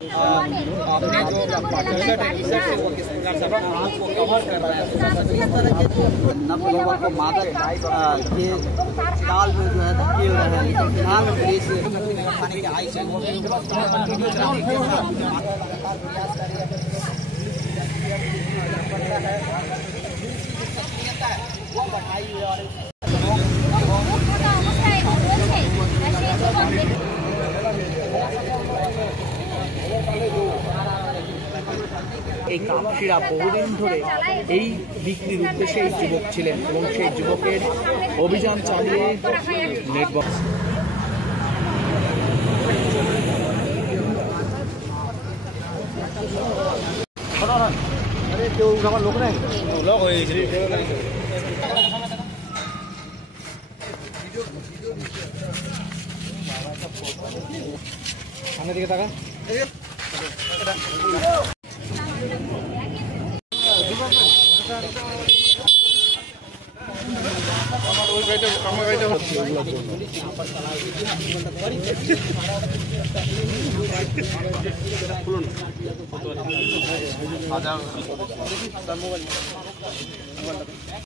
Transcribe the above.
आपने जो टारगेट है वो किस प्रकार से आप को कवर कर रहा है? नब्बे लोगों को मादक के जाल में जो है धकेल रहे हैं, लेकिन फिलहाल पुलिस थाने के आई से वो बढ़ाई हुई और এই কাপসিরা বহুদিন ধরে এই বিক্রির উদ্দেশ্যে এই যুবক ছিলেন এবং সেই যুবকের অভিযান চালিয়ে নেটবক্স কেউ আমার লোক নেই লোক হয়ে গেছে সামনের দিকে তাকান